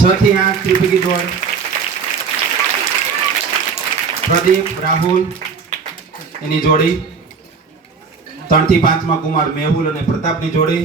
6 થી 8 ત્રિપુકી દોડ પ્રદીપ રાહુલ એની જોડી 3 થી 5 માં કુમાર મેહુલ અને પ્રતાપની જોડી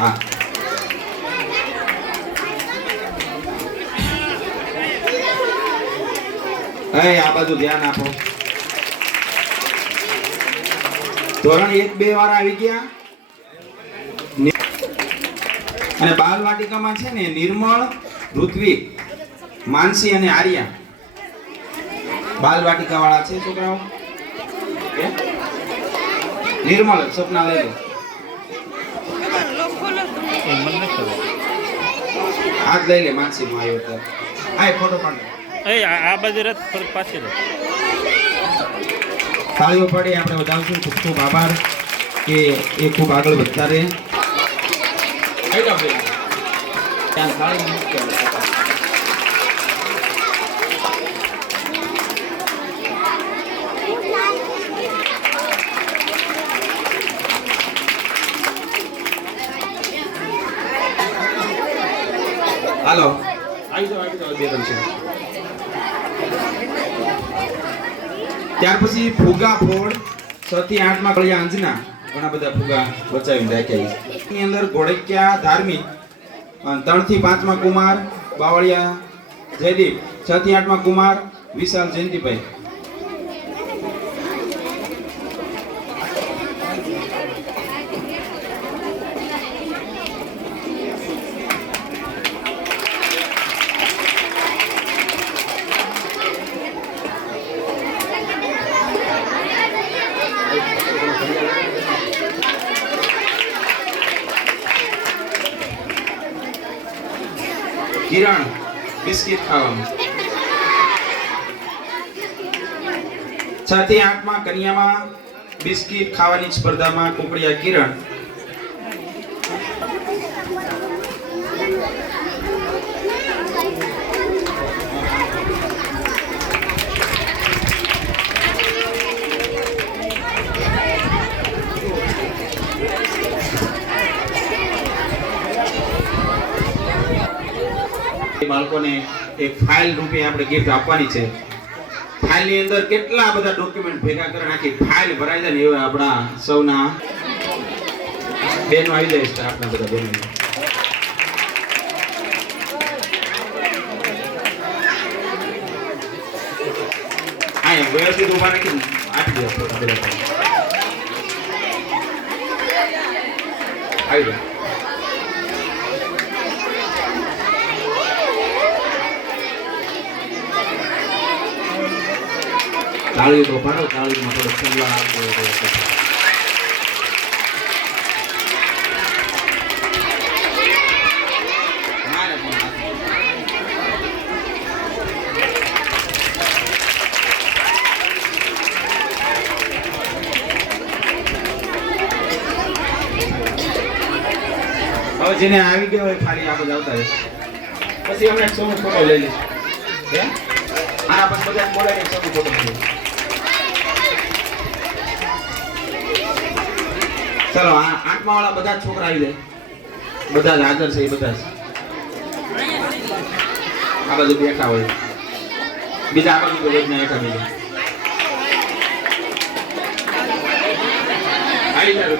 हाँ आ बाजू ध्यान आपो ધોરણ 1 2 વાર આવી ગયા અને બાલ વાટિકામાં છે ને નિર્મળ ઋત્વિક માનસી અને આર્યા બાલ વાટિકા વાળા છે છોકરાઓ નિર્મળ સપના લઈ લો आज ले ले मानसी में आयो तो आए फोटो पाड ए आ बाजू रथ पर पाछे रे ताळीओ पड़ी આપણે વધાવશું ખૂબ ખૂબ આભાર કે એ ખૂબ આગળ વધતા રહે આઈ જાવ ત્યાં તાળી મૂકી હાલો આવી જાવ બે બનશે ત્યાર પછી ફુગા ફોડ 6 થી 8 માં કળિયા અંજના ઘણા બધા ફુગા બચાવીને રાખ્યા છે એની અંદર ઘોડકિયા ધાર્મિક 3 થી 5 માં કુમાર બાવળિયા જયદીપ 6 થી 8 માં કુમાર વિશાલ જયંતિભાઈ કિરણ બિસ્કિટ ખાવાનું 6 થી 8 માં કન્યામાં બિસ્કિટ ખાવાની સ્પર્ધામાં કોકડિયા કિરણ બાળકોને એક ફાઇલ રૂપે આપણે ગિફ્ટ આપવાની છે ફાઇલ ની અંદર કેટલા બધા ડોક્યુમેન્ટ ભેગા કરી નાખી ફાઇલ ભરાઈ જાય ને એવા આપણા સૌના બેનો આવી જાય સ્ટાફના બધા બેનો આય વ્યવસ્થિત ઉભા રાખી આપી દે ફોટા બધા આવી જાય તાળી તો પાડો તાળીમાં થોડો સલ્લા આપો હવે જેને આવી ગયો હોય ખાલી આપણે આવતા રહે પછી અમે સમૂહ ફોટો લઈ લઈશું હે આના પછી બધા બોલાવીને સમૂહ ફોટો લઈ चलो 8 वाला બધા છોકરા આવી જાય બધા જ હાજર છે એ બધા આ બાજુ બેઠા હોય બીજા આ બાજુ તો વેદના બેઠા બીજા આવી જાય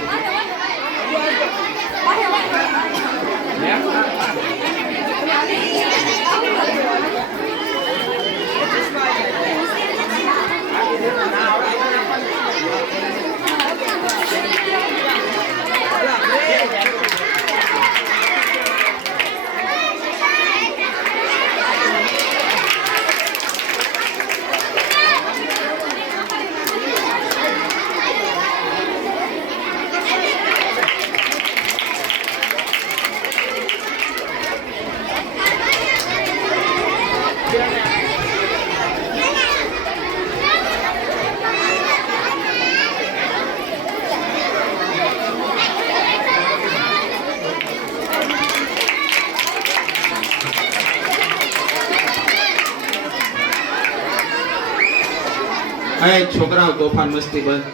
એ છોકરાઓ તોફાન મસ્તી બંધ.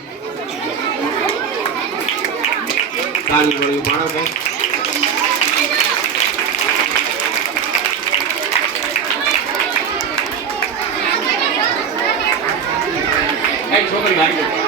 તાળી વળ્યું બાળકો. એ છોકરી વાગી.